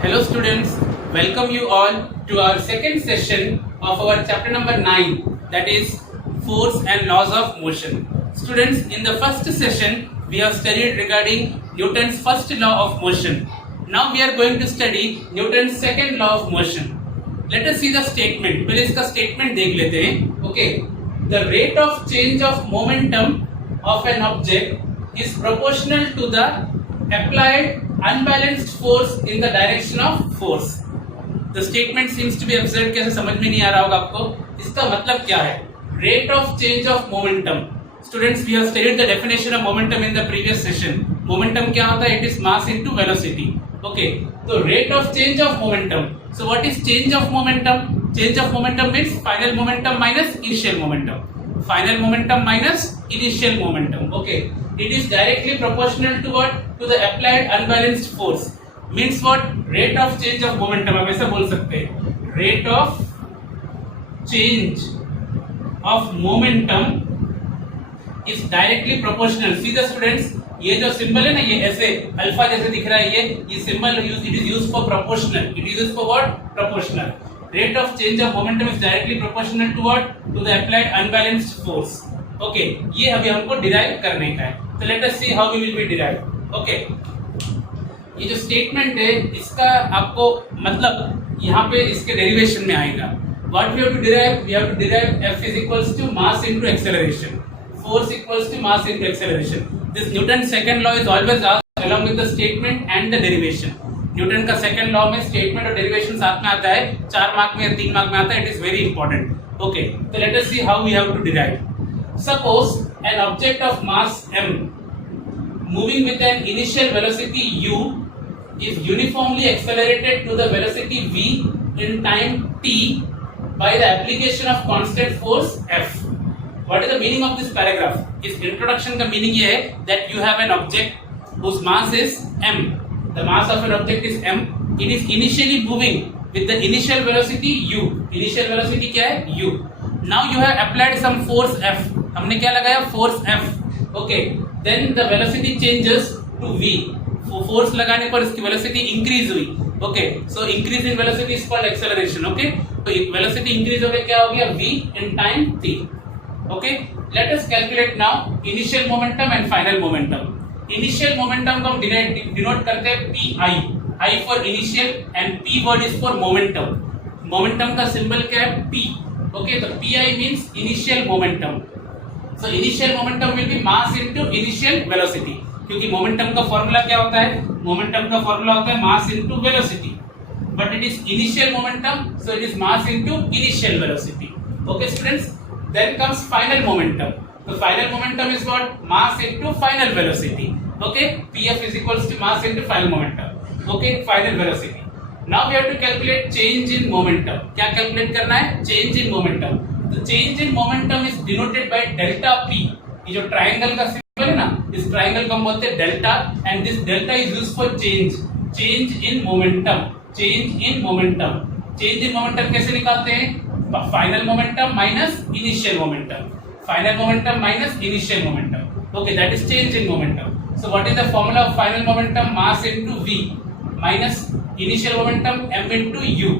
Hello students, welcome you all to our second session of our chapter number 9, that is force and laws of motion. Students, in the first session we have studied regarding Newton's first law of motion. Now we are going to study Newton's second law of motion. Let us see the statement. पहले इसका statement देख लेते हैं. Okay, the rate of change of momentum of an object is proportional to the applied unbalanced force in the direction of force. The statement seems to be absurd. कैसे समझ में नहीं आ रहा होगा आपको. इसका मतलब क्या है? Rate of change of momentum. Students, we have studied the definition of momentum in the previous session. Momentum क्या होता है? It is mass into velocity. Okay, so rate of change of momentum. So what is change of momentum? Change of momentum means final momentum minus initial momentum. Final momentum minus initial momentum. Okay, it is directly proportional to what? To the applied unbalanced force. Means what? Rate of change of momentum. आप ऐसा बोल सकते हैं. Rate of change of momentum is directly proportional. See the students, ये जो symbol है ना, ये ऐसे अल्फा जैसे दिख रहा है, ये symbol use, it is used for proportional. It is used for what? Proportional. Rate of change of momentum is directly proportional to what? To the applied unbalanced force. Okay, ये अभी हमको डिराइव करने का है. तो let us see how we will be derive. Okay, ये जो statement है इसका आपको मतलब यहाँ पे इसके डेरिवेशन में आएगा. What we have to derive? We have to derive F is equals to mass into acceleration. Force equals to mass into acceleration. This Newton's second law is always asked along with the statement and the derivation. Newton का second law में statement और derivation साथ में आता है. 4 mark में या 3 mark में आता है. It is very important. Okay, तो let us see how we have to derive. Suppose an object of mass m moving with an initial velocity u is uniformly accelerated to the velocity v in time t by the application of constant force F. What is the meaning of this paragraph? इस introduction का meaning ये है that you have an object whose mass is m. The mass of an object is m. It is initially moving with the initial velocity u. Initial velocity क्या है? u. Now you have applied some force F. हमने क्या लगाया? Force F. Okay. Then the velocity changes to v. Force लगाने पर इसकी velocity increase हुई. Okay. So increase in velocity is called acceleration. Okay. तो velocity increase हो गया, क्या हो गया? v in time t. Okay, let us calculate now initial momentum and final momentum. Initial momentum को हम denote करते हैं pi. I for initial and p word is for momentum. Momentum का symbol क्या है? p. Okay, तो pi means initial momentum. So initial momentum will be mass into initial velocity. क्योंकि momentum का formula क्या होता है? Momentum का formula होता है mass into velocity. But it is initial momentum, so it is mass into initial velocity. Okay, students. Then comes final momentum. The final momentum is what? Mass into final velocity. Okay, Pf is equals to mass into final momentum. Okay, final velocity. Now we have to calculate change in momentum. क्या calculate करना है? Change in momentum. The change in momentum is denoted by delta p. ये जो triangle का symbol है ना, इस triangle को हम बोलते हैं delta, and this delta is used for change. Change in momentum. Change in momentum. Change in momentum कैसे निकालते हैं? Final momentum minus initial momentum. Final momentum minus initial momentum. Okay, that is change in momentum. So what is the formula of final momentum? Mass into v minus initial momentum m into u.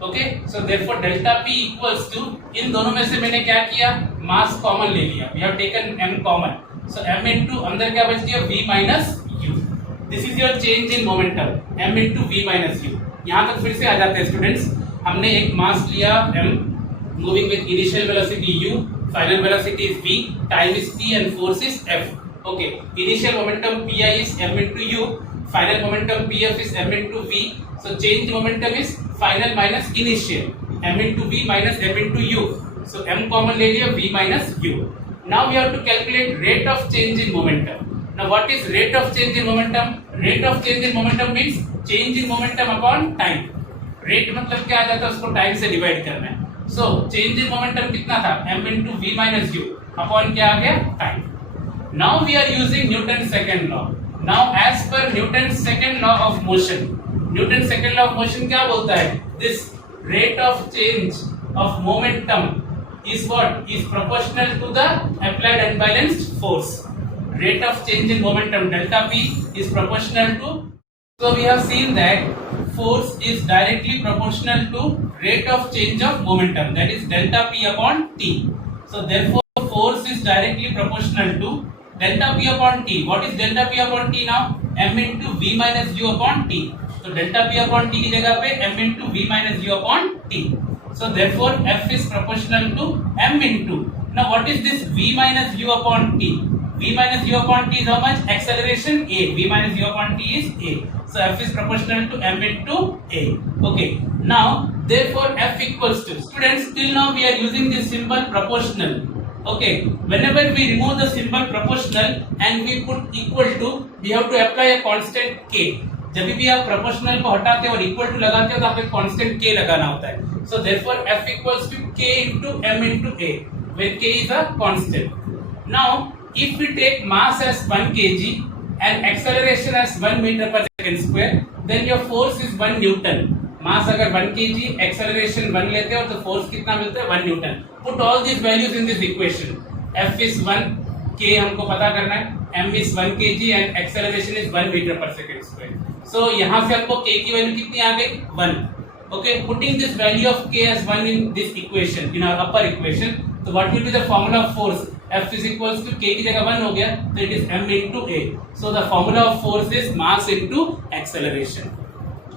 Okay, so therefore delta p equals to, इन दोनों में से मैंने क्या किया? Mass common ले लिया. We have taken m common. So m into अंदर क्या बच गया? v minus u. This is your change in momentum. m into v minus u. यहाँ तक फिर से आ जाते हैं स्टूडेंट्स. हमने एक मास लिया m, moving with initial velocity u, final velocity is v, time is t and force is f. Okay, initial momentum pi is m into u, final momentum pf is m into v. So change momentum is final minus initial, m into v minus m into u. So m common ले लिया, v minus u. Now we have to calculate rate of change in momentum. Now what is rate of change in momentum? Rate of change in momentum means change in momentum upon time. Rate मतलब क्या आ जाता है? उसको time से divide करना है. So change in momentum कितना था? m into v minus u upon क्या आ गया? Time. Now we are using Newton second law. Now as per Newton second law of motion, Newton second law of motion क्या बोलता है? This rate of change of momentum is what? Is proportional to the applied unbalanced force. Rate of change in momentum delta p is proportional to. So we have seen that force is directly proportional to rate of change of momentum, that is delta p upon t. So therefore force is directly proportional to delta p upon t. What is delta p upon t now? M into v minus u upon t. So delta p upon t की जगह पे m into v minus u upon t. So therefore F is proportional to m into. Now what is this v minus u upon t? V minus u upon t is how much? Acceleration a. V minus u upon t is a. So F is proportional to m into a. Okay. Now therefore F equals to, students, till now we are using this symbol proportional. Okay. Whenever we remove the symbol proportional and we put equal to, we have to apply a constant k. जब भी आप proportional को हटाते हो और equal to लगाते हो तो आपको constant k लगाना होता है. So therefore F equals to k into m into a, where k is a constant. Now if we take mass as 1 kg and acceleration as 1 meter per second square, then your force is 1 Newton. Mass अगर 1 kg, acceleration 1 लेते हो तो force कितना मिलता है? 1 Newton. Put all these values in this equation. F is 1, K हमको पता करना है, M is 1 kg and acceleration is 1 meter per second square. So यहाँ से हमको K की वैल्यू कितनी आ गई? 1. Okay, putting this value of K as 1 in this equation, in our upper equation, so what will be the formula of force? F is equals to K की जगह 1 हो गया, so it is m into a. So the formula of force is mass into acceleration.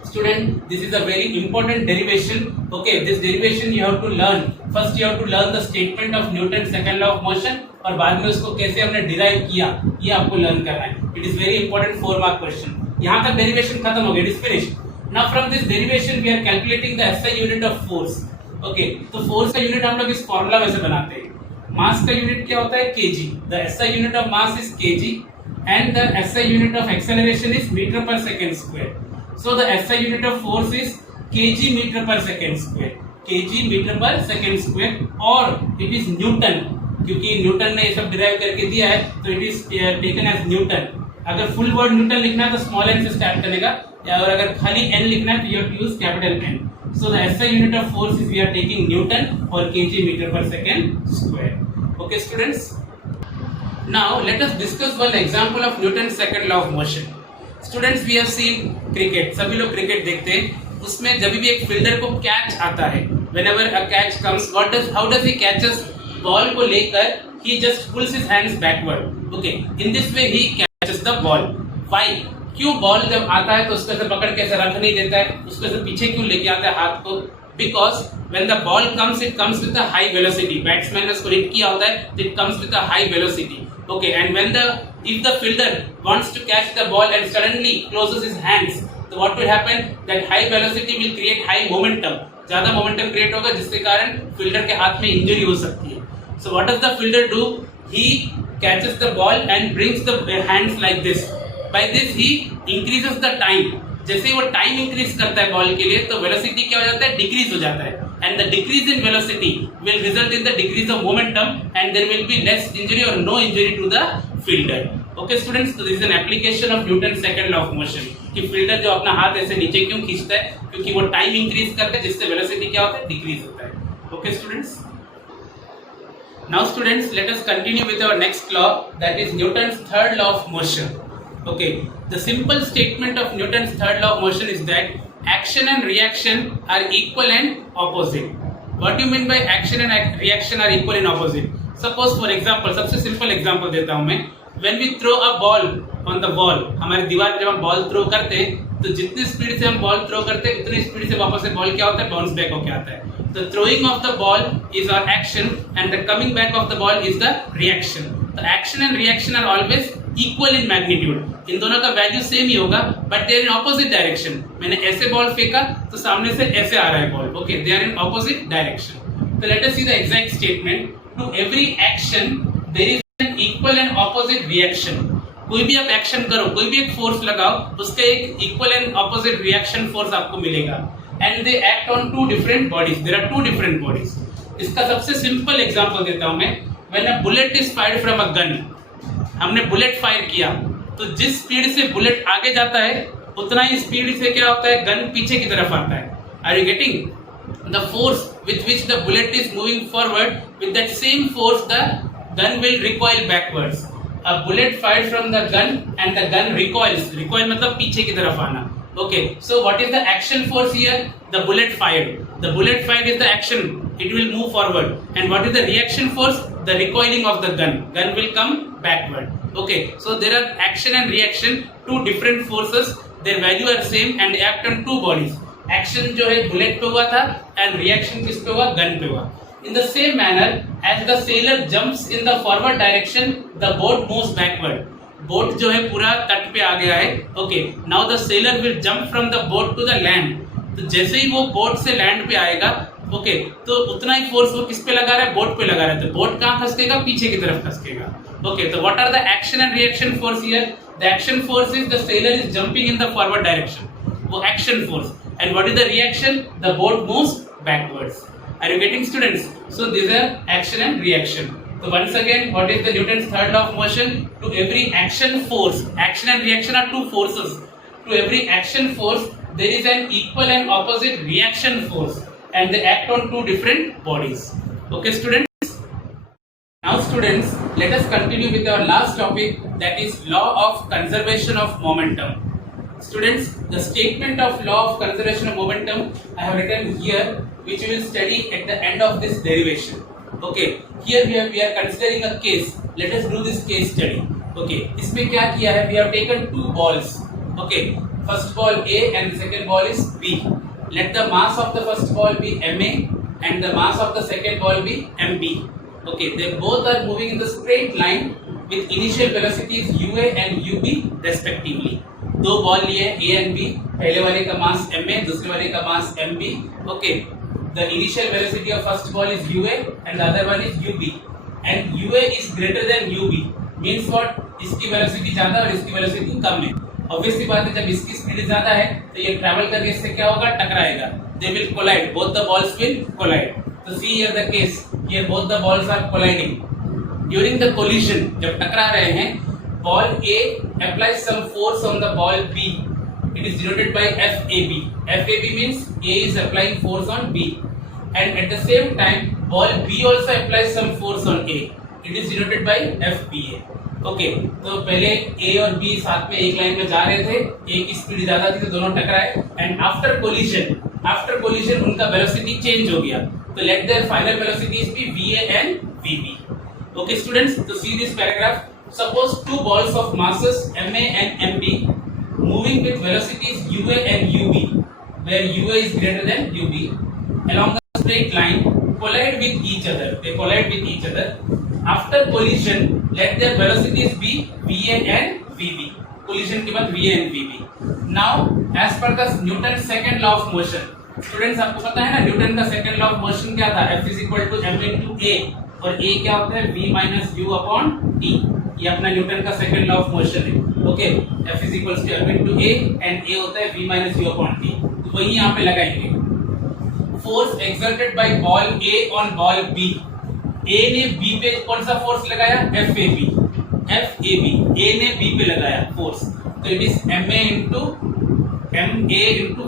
Student, this is a very important derivation. Okay, this derivation you have to learn. First you have to learn the statement of Newton's second law of motion, और बाद में उसको कैसे हमने derive किया, ये आपको learn करना है. It is very important 4 mark question. यहाँ तक derivation खत्म हो गया, it is finished. Now from this derivation we are calculating the SI unit of force. Okay, तो force का unit हम लोग इस formula में से बनाते हैं. मास का यूनिट क्या होता है? kg. The SI unit of mass is kg and the SI unit of acceleration is meter per second square. So the SI unit of force is kg meter per second square. kg meter per second square और it is Newton, क्योंकि Newton ने ये सब derive करके दिया है तो it is taken as Newton. अगर फुल वर्ड न्यूटन लिखना है तो स्मॉल n से स्टार्ट करेगा, और अगर खाली n लिखना है तो you have to use capital N. So the SI unit of force is we are taking Newton or kg meter per second square. Okay, students. Now let us discuss one example of Newton's second law of motion. Students, we have seen cricket. सभी लोग cricket देखते हैं. उसमें जब भी एक fielder को catch आता है, whenever a catch comes, how does he catches ball को लेकर? He just pulls his hands backward. Okay, in this way he catches the ball. Why? क्यों बॉल जब आता है तो उसको ऐसे पकड़ के ऐसे रख नहीं देता है, उसको ऐसे पीछे क्यों लेके आता है हाथ को? Because when the ball comes, it comes with a high velocity. Batsman ने उसको हिट किया होता है, it comes with a high velocity. Okay, and if the fielder wants to catch the ball and suddenly closes his hands, so what will happen? That high velocity will create high momentum. ज़्यादा momentum create होगा जिसके कारण fielder के हाथ में injury हो सकती है. So what does the fielder do? He catches the ball and brings the hands like this. By this he increases the time. जैसे ही वो टाइम इंक्रीज करता है बॉल के लिए तो वेलोसिटी क्या हो जाता है? डिक्रीज हो जाता है. And the decrease in velocity will result in the decrease of momentum and there will be less injury और no injury to the fielder. Okay students, तो this is an application of Newton second law of motion कि fielder जो अपना हाथ ऐसे नीचे क्यों खींचता है? क्योंकि वो टाइम इंक्रीज करता है जिससे वेलोसिटी क्या होता है? डिक्रीज होता है. Okay students. Now students, let us continue with our next law, that is Newton's third law of motion. Okay, the simple statement of Newton's third law of motion is that action and reaction are equal and opposite. What do you mean by action and reaction are equal and opposite? Suppose for example, सबसे simple example देता हूँ मैं. When we throw a ball on the wall, हमारी दीवार पे जब हम ball throw करते हैं तो जितनी स्पीड से हम बॉल थ्रो करते हैं उतनी स्पीड से वापस से बॉल क्या होता है? बाउंस बैक होके आता है. The throwing of the ball is our action and the coming back of the ball is the reaction. The action and reaction are always equal in magnitude. इन दोनों का वैल्यू सेम ही होगा but they are in opposite direction. मैंने ऐसे ball फेंका तो सामने से ऐसे आ रहा है ball. Okay, they are in opposite direction. So let us see the exact statement. To every action there is an equal and opposite reaction. कोई भी आप एक्शन करो, कोई भी एक फोर्स लगाओ, उसका एक equal and opposite reaction force आपको मिलेगा. And they act on two different bodies. There are two different bodies. इसका सबसे सिंपल एग्जांपल देता हूं मैं. When a bullet is fired from a gun, हमने बुलेट फायर किया तो जिस स्पीड से बुलेट आगे जाता है उतना ही स्पीड से क्या होता है? गन पीछे की तरफ आता है. Are you getting? The force with which the bullet is moving forward, with that same force the gun will recoil backwards. A bullet fired from the gun and the gun recoils. Recoil मतलब पीछे की तरफ आना. Okay, so what is the action force here? The bullet fired. The bullet fired is the action. It will move forward. And what is the reaction force? The recoiling of the gun. Gun will come backward. Okay, so there are action and reaction, two different forces. Their value are same and they act on two bodies. Action जो है bullet पे हुआ था and reaction किस पे हुआ? Gun पे हुआ. In the same manner, as the sailor jumps in the forward direction, the boat moves backward. Boat जो है पूरा तट पे आ गया है. Okay, now the sailor will jump from the boat to the land. तो जैसे ही वो बोट से लैंड पे आएगा, ओके, तो उतना ही फोर्स वो किस पे लगा रहा है? बोट पे लगा रहा है. तो बोट कहाँ खसकेगा? पीछे की तरफ खसकेगा. ओके, तो what are the action and reaction force here? The action force is the sailor is jumping in the forward direction. वो action force. And what is the reaction? The boat moves backwards. Are you getting students? So this are action and reaction. So once again, what is the Newton's third law of motion? To every action force, action and reaction are two forces. To every action force, there is an equal and opposite reaction force, and they act on two different bodies. Okay, students? Now, students, let us continue with our last topic, that is law of conservation of momentum. Students, the statement of law of conservation of momentum I have written here, which we will study at the end of this derivation. Okay, here we are considering a case. Let us do this case study. Okay, इसमें क्या किया है? We have taken two balls. Okay, first ball A and the second ball is B. Let the mass of the first ball be ma and the mass of the second ball be mb. Okay, they both are moving in the straight line with initial velocities ua and ub respectively. दो ball लिए A and B. पहले वाले का मास ma, दूसरे वाले का मास mb. Okay. The initial velocity of first ball is ua and the other one is ub, and ua is greater than ub. Means what? इसकी velocity ज्यादा और इसकी velocity कम है. Obviously बात है, जब इसकी स्पीड ज्यादा है तो ये ट्रैवल करके इससे क्या होगा? टकराएगा. They will collide. Both the balls will collide. So see here the case. Here both the balls are colliding. During the collision, जब टकरा रहे हैं, ball A applies some force on the ball B. It is denoted by FAB. FAB means A is applying force on B, and at the same time, ball B also applies some force on A. It is denoted by FBA. Okay, तो पहले A और B साथ में एक line में जा रहे थे. A की स्पीड ज्यादा थी तो दोनों टकराए. And after collision उनका velocity change हो गया. तो let their final velocities be VA and VB. Okay, students, to see this paragraph, suppose two balls of masses MA and MB moving with velocities ua and ub, where ua is greater than ub, along the straight line, collide with each other. They collide with each other. After collision, let their velocities be va and vb. Collision के बाद va and vb. Now, as per the Newton's second law of motion, students आपको पता है ना, Newton का second law of motion क्या था? F is equal to m into a, और a क्या होता है? v minus u upon t. ये अपना न्यूटन का सेकंड लॉ ऑफ मोशन है. Okay, F is equals to m into a and a होता है v minus u upon t. तो वही यहाँ पे लगाएंगे. Force exerted by ball A on ball B. A ने B पे कौन सा फोर्स लगाया? FAB. A ने B पे लगाया फोर्स. तो it is ma into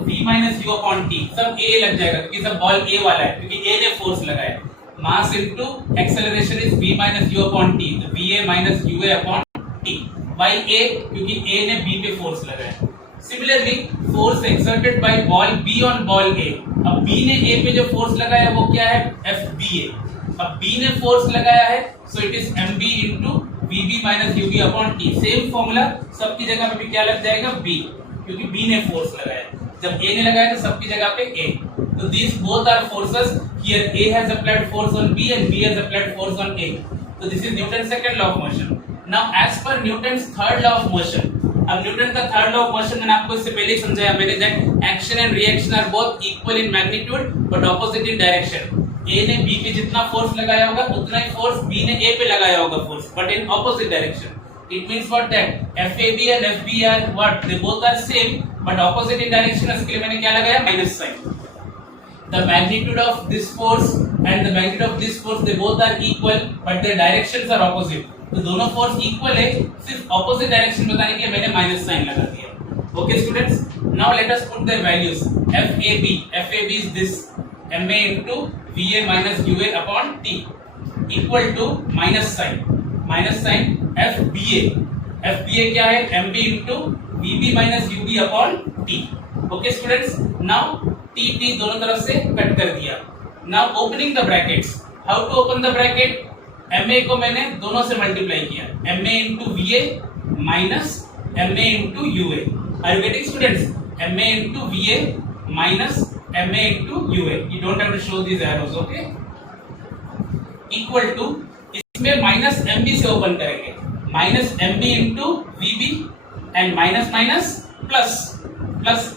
v minus u upon t. सब A लग जाएगा क्योंकि सब बॉल A वाला है, क्योंकि A ने फोर्स लगाया. Mass into acceleration is v minus u upon t. तो va minus ua upon t. By a, क्योंकि a ने b पे फोर्स लगाया. Similarly, force exerted by ball B on ball A. अब b ने a पे जो फोर्स लगाया वो क्या है? FBA. अब b ने फोर्स लगाया है, so it is mb into vb minus ub upon t. Same formula सबकी जगह पे भी क्या लग जाएगा? b, क्योंकि b ने फोर्स लगाया. जब a ने लगाया तो सबकी जगह पे a. So these both are forces. Here A has applied force on B and B has applied force on A. So this is Newton's second law of motion. Now as per Newton's third law of motion, अब Newton का third law of motion मैंने आपको इससे पहले ही समझाया मैंने, that action and reaction are both equal in magnitude but opposite in direction. A ने B पे जितना फोर्स लगाया होगा उतना ही फोर्स B ने A पे लगाया होगा force, but in opposite direction. It means what? That FAB and FB are what? They both are same but opposite in direction. इसके लिए मैंने क्या लगाया? Minus sign. The magnitude of this force and the magnitude of this force, they both are equal but their directions are opposite. तो दोनों force equal है, सिर्फ opposite direction बताने के लिए मैंने माइनस साइन लगा दिया. Okay students, now let us put there values. FAB is this ma into va minus ua upon t equal to minus sign FBA क्या है? mb into VB minus UB upon T. Okay students, now T दोनों तरफ से cut कर दिया. Now opening the brackets. How to open the bracket? MA को मैंने दोनों से मल्टीप्लाई किया. MA into VA minus MA into UA. Are you getting students? MA into VA minus MA into UA. You don't have to show these arrows, okay? Equal to, इसमें minus MB से open करेंगे. Minus MB into VB and minus minus plus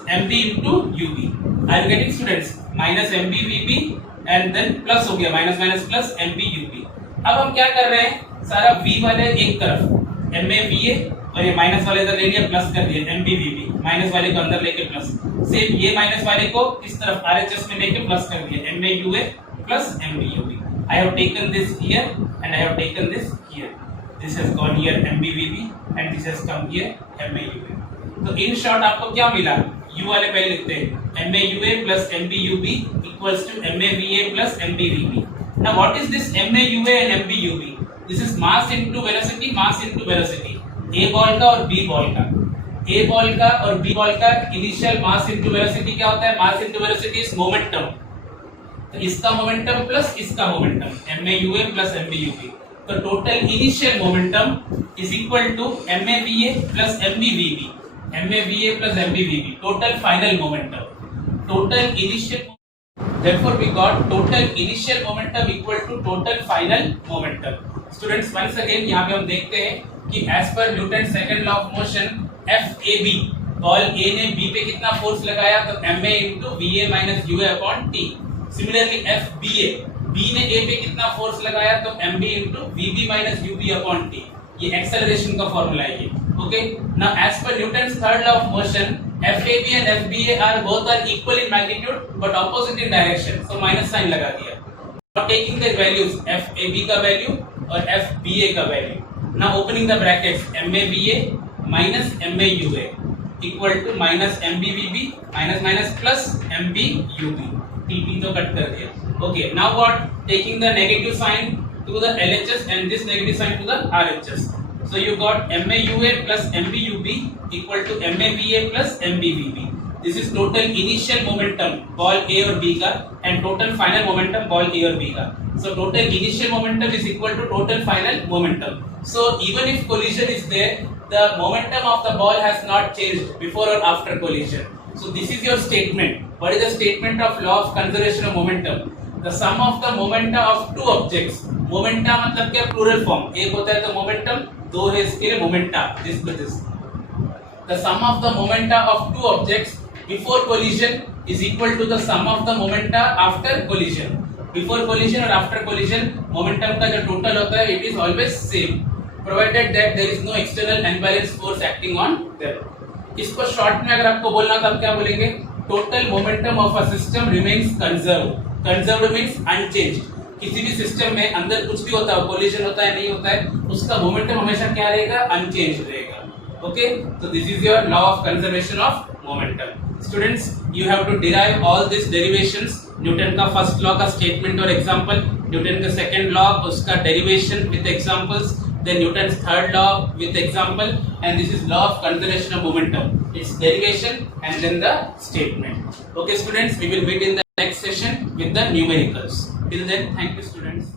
MB into UB. Are you getting students? Minus MB VB and then plus हो गया minus minus plus MB UB. अब हम क्या कर रहे हैं? सारा V वाले एक तरफ MA VA और ये माइनस वाले इधर ले लिया, प्लस कर दिया MB VB. माइनस वाले को अंदर लेके प्लस. सेम ये माइनस वाले को इस तरफ RHS में लेके प्लस कर दिया MA UA plus MB UB. I have taken this here and I have taken this here. This has gone here MB VB and this has come here MA UA. तो in short आपको क्या मिला? U वाले पहले लिखते हैं MA UA plus MB UB equals to MA VA plus MB VB. Now what is this MA UA and MB UB? This is mass into velocity, mass into velocity. A ball का और B ball का. A ball का और B ball का initial mass into velocity क्या होता है? मास into velocity is momentum. तो इसका मोमेंटम प्लस इसका momentum MA UA plus MB UB. तो total initial momentum is equal to MA VA plus MB VB. MA VA plus MB VB. Total final momentum. Total initial. Therefore, we got total initial momentum equal to total final momentum. Students, once again यहाँ पे हम देखते हैं कि as per Newton's second law of motion, FAB ball A ने B पे कितना force लगाया तो MA into VA minus UA upon T. Similarly, FBA B ने A पे कितना फोर्स लगाया तो MB into VB minus UB upon T. ये एक्सेलरेशन का फॉर्मूला है ये. Okay, now as per Newton's third law of motion, FAB and FBA are both are equal in magnitude but opposite in direction. So minus sign लगा दिया. Now taking their values, FAB का value और FBA का value. Now opening the brackets, MAVA minus MAUA equal to minus MBVB minus minus plus MBUB. TP तो cut कर दिया. Okay, now what? Taking the negative sign to the LHS and this negative sign to the RHS. So you got MAUA plus MBUB equal to MAVA plus MBVB. This is total initial momentum ball A और B का and total final momentum ball A और B का. So total initial momentum is equal to total final momentum. So even if collision is there, the momentum of the ball has not changed before or after collision. So this is your statement. What is the statement of law of conservation of momentum? The sum of the momenta of two objects. Momenta मतलब क्या? Plural form. एक होता है तो momentum, दो है इसके लिए momenta. This to this. The sum of the momenta of two objects before collision is equal to the sum of the momenta after collision. Before collision और after collision momentum का जो total होता है it is always same, provided that there is no external unbalanced force acting on them. इसको short में अगर आपको बोलना तो आप क्या बोलेंगे? Total momentum of a system remains conserved. Conserved means unchanged. किसी भी सिस्टम में अंदर कुछ भी होता है, कोलिजन होता है नहीं होता है, उसका मोमेंटम हमेशा क्या रहेगा? अनचेंज रहेगा. ओके, तो this is your law of conservation of momentum. Students, you have to derive all this derivations. Newton का फर्स्ट लॉ का स्टेटमेंट और एग्जांपल, न्यूटन का सेकंड लॉ उसका derivation with examples, then Newton's third law with example, and this is law of conservation of momentum, its derivation and then the statement. Okay students, we will meet in the next session with the numericals. Till then, thank you students.